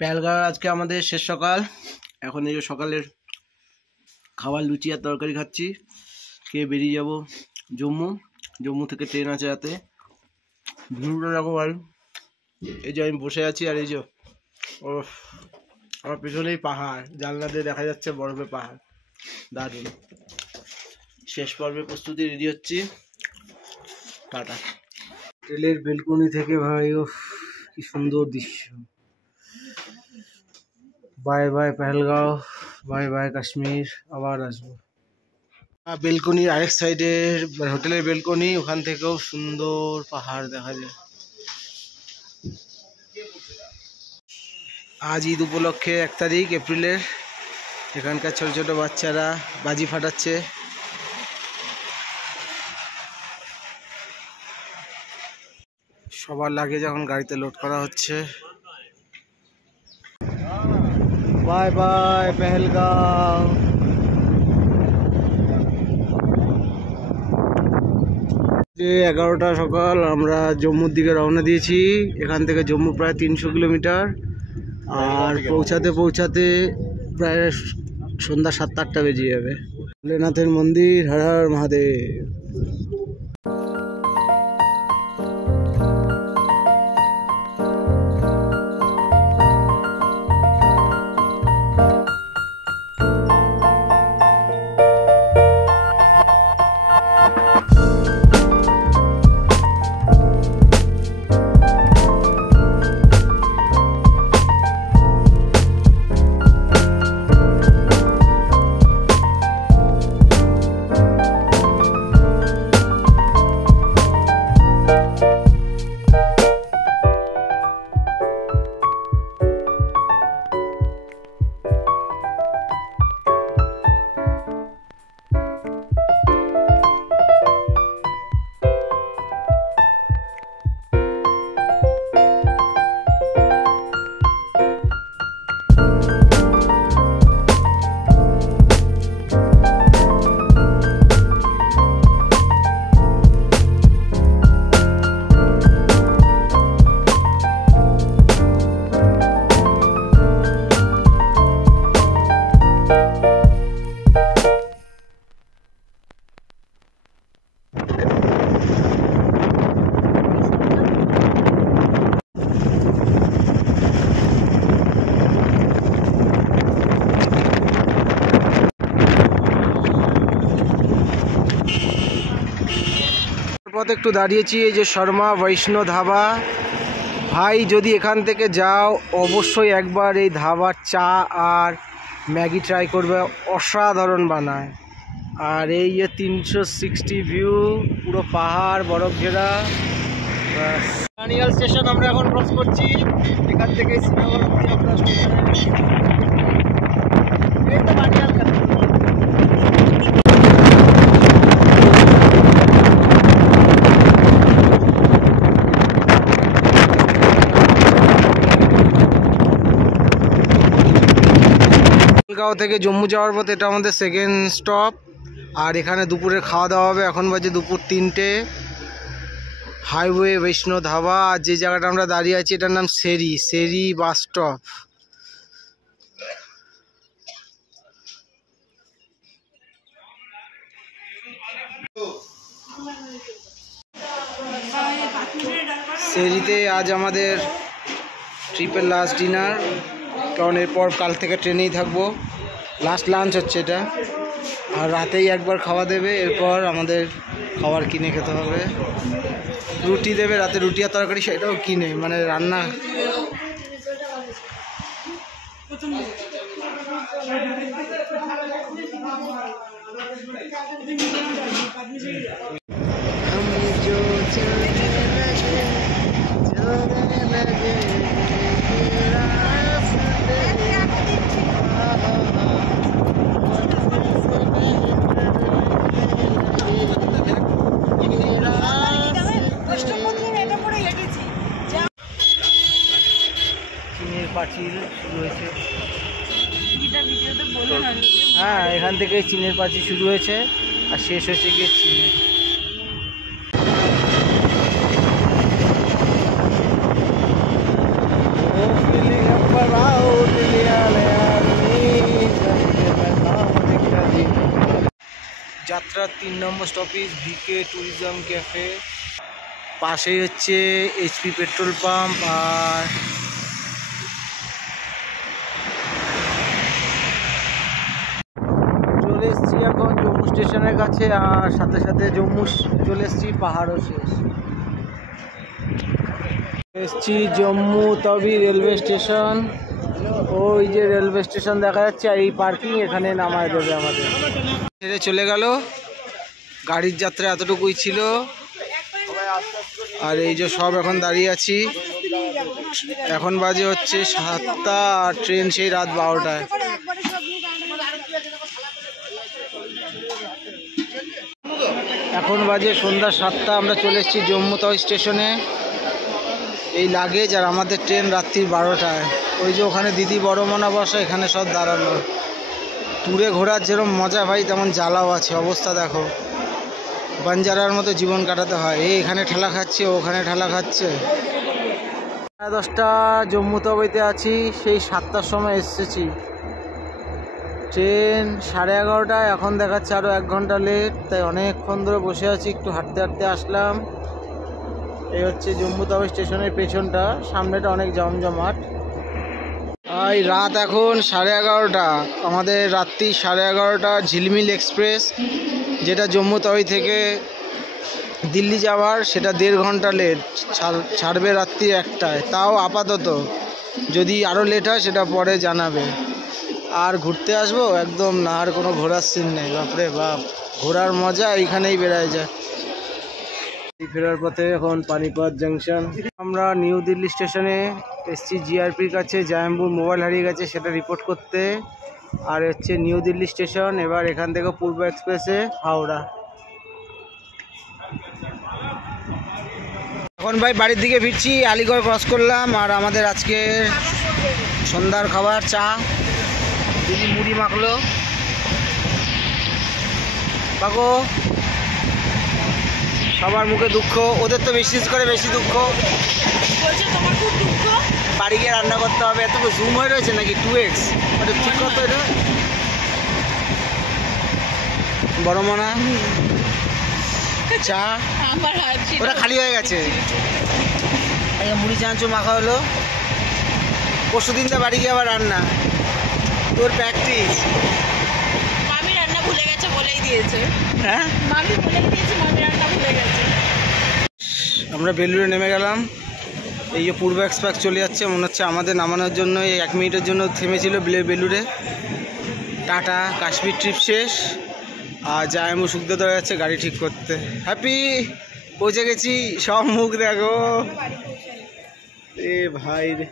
পেহেলগাঁও আজকে আমাদের শেষ সকাল। এখন এই যে সকালের খাবার লুচি আর তরকারি খাচ্ছি, খেয়ে বেরিয়ে যাব জম্মু। জম্মু থেকে ট্রেন আছে রাতে। ভিউটা দেখো ভাই, এই যে আমি বসে আছি আর এই যে ও আমার পেছনেই পাহাড়, জানলা দিয়ে দেখা যাচ্ছে বরফের পাহাড়, দারুণ। শেষ পর্বে প্রস্তুতি রেডি হচ্ছি। টাটা। ট্রেনের বেলকনি থেকে ভাই ও কি সুন্দর দৃশ্য। Bye bye Pahalgam, bye bye Kashmir, আবার আসবো। বেলকনির আরেক সাইডে হোটেলের বেলকনি, ওখান থেকেও সুন্দর পাহাড় দেখা যায়। আজ ঈদ উপলক্ষে 1 তারিখ এপ্রিলের। এখানকার ছোট ছোট বাচ্চারা বাজি ফাটাচ্ছে। সবার লাগেজ এখন গাড়িতে লোড করা হচ্ছে। Bye bye Pahalgam. 11টা সকাল, আমরা জম্মুর দিকে রওনা দিয়েছি। এখান থেকে জম্মু প্রায় 300 কিলোমিটার, আর পৌঁছাতে পৌঁছাতে প্রায় সন্ধ্যা 7-8টা বেজে যাবে। ভোলেনাথের মন্দির, হর হর মহাদেব। পথে একটু দাঁড়িয়েছি, এই যে শর্মা বৈষ্ণব ধাবা। ভাই যদি এখান থেকে যাও অবশ্যই একবার এই ধাবার চা আর ম্যাগি ট্রাই করবে, অসাধারণ বানায়। আর এই যে 360 ভিউ, পুরো পাহাড় বরফ ঘেরা। বানিয়াল স্টেশন আমরা এখন ক্রস করছি। এখান থেকে শ্রীনগর অব্দি আমরা স্টেশনে। এই তো বানিয়াল। পেহেলগাঁও থেকে জম্মু যাওয়ার পথে এটা আমাদের সেকেন্ড স্টপ। আর এখানে দুপুরে খাওয়া দাওয়া হবে। এখন বাজে দুপুর 3টে। হাইওয়ে বৈষ্ণব ধাবা। আর যে জায়গাটা আমরা দাঁড়িয়ে আছি এটার নাম সেরি বাস স্টপ। সেরিতে আজ আমাদের ট্রিপের লাস্ট ডিনার, কারণ এরপর কাল থেকে ট্রেনেই থাকবো। লাস্ট লাঞ্চ হচ্ছে এটা। আর রাতেই একবার খাওয়া দেবে, এরপর আমাদের খাবার কিনে খেতে হবে। রুটি দেবে রাতে, রুটি আর তরকারি সেটাও কিনে, মানে রান্না। পাঁচিল শুরু হয়েছে। হ্যাঁ, এখান থেকে চীনের পাঁচিল শুরু হয়েছে আর শেষ হয়েছে গিয়ে চীনে। feeling up যাত্রার 3 নম্বর স্টপেজ ভিকে ট্যুরিজম ক্যাফে, পাশেই হচ্ছে এইচপি পেট্রোল পাম্প। আর চলে এসছি এখন জম্মু স্টেশনের কাছে, আর সাথে সাথে জম্মু চলে এসছি, পাহাড়ও শেষ। এসছি জম্মু তাওয়ি রেলওয়ে স্টেশন। ওই যে রেলওয়ে স্টেশন দেখা যাচ্ছে, আর এই পার্কিং, এখানে নামায় দেবে আমাদের। ছেড়ে চলে গেল, গাড়ির যাত্রা এতটুকুই ছিল। আর এই যে সব এখন দাঁড়িয়ে আছি, এখন বাজে হচ্ছে 7টা, আর ট্রেন সেই রাত 12টায়। এখন বাজে সন্ধ্যা 7টা, আমরা চলে এসেছি জম্মু তাওয়ি স্টেশনে। এই লাগেজ, আর আমাদের ট্রেন রাত্রি 12টায়। ওই যে ওখানে দিদি বড় মনা বসা, এখানে সব দাঁড়ানো। ট্যুরে ঘোরার যেরকম মজা ভাই, তেমন জ্বালাও আছে। অবস্থা দেখো, বাঞ্জারার মতো জীবন কাটাতে হয়। এখানে ঠেলা খাচ্ছে, ওখানে ঠেলা খাচ্ছে। 10টা জম্মু তাওয়িতে আছি, সেই 7টার সময় এসেছি। ট্রেন 11:30, এখন দেখাচ্ছে আরও 1 ঘন্টা লেট। তাই অনেকক্ষণ ধরে বসে আছি, একটু হাঁটতে হাঁটতে আসলাম। এই হচ্ছে জম্মু তাওয়ি স্টেশনের পেছনটা, সামনেটা অনেক জমজমাট। এই রাত এখন 11:30, আমাদের রাত্রি 11:30 ঝিলমিল এক্সপ্রেস, যেটা জম্মু তাওয়ি থেকে দিল্লি যাওয়ার, সেটা 1.5 ঘন্টা লেট। ছাড়বে রাত্রি 1টায়। তাও আপাতত, যদি আরও লেট হয় সেটা পরে জানাবে। আর ঘুরতে আসবো একদম না, আর কোনো ঘোরার সিন নেই। বাপরে বাপ, ঘোরার মজা এইখানেই বেড়ায় যায়। ফেরার পথে এখন পানিপথ জাংশন। আমরা নিউ দিল্লি স্টেশনে এসছি জিআরপির কাছে। জায়াম্বুর মোবাইল হারিয়ে গেছে, সেটা রিপোর্ট করতে। আর হচ্ছে নিউ দিল্লি স্টেশন। এবার এখান থেকে পূর্ব এক্সপ্রেসে হাওড়া। এখন ভাই বাড়ির দিকে ফিরছি, আলিগড় ক্রস করলাম। আর আমাদের আজকে সন্ধ্যার খাবার চা, দিদি মুড়ি মাখলো। বাগো, সবার মুখে দুঃখ, ওদের তো বেশি করে বেশি দুঃখ। বাড়ি গিয়ে রান্না করতে হবে। এত জুম হয়ে রয়েছে নাকি 2x? ওটা ঠিক করতে এটা বড় মনা চা, ওটা খালি হয়ে গেছে। মুড়ি চাঁচো মাখা হলো। পরশু দিন তো বাড়ি গিয়ে আবার রান্না, তোর প্র্যাকটিস। মামি রান্না ভুলে গেছে বলেই দিয়েছে। হ্যাঁ, মামি বলেই দিয়েছে, মামি রান্না ভুলে গেছে। আমরা বেলুড়ে নেমে গেলাম। এই যে পূর্ব এক্সপ্রেস চলে যাচ্ছে, মনে হচ্ছে আমাদের নামানোর জন্য। এই 1 মিনিটের জন্য থেমেছিল বেলুড়ে। টাটা, কাশ্মীর ট্রিপ শেষ। আর জায়াম্বু সুখদেব যাচ্ছে গাড়ি ঠিক করতে। হ্যাপি, পৌঁছে গেছি। সব মুখ দেখো, এ ভাই রে।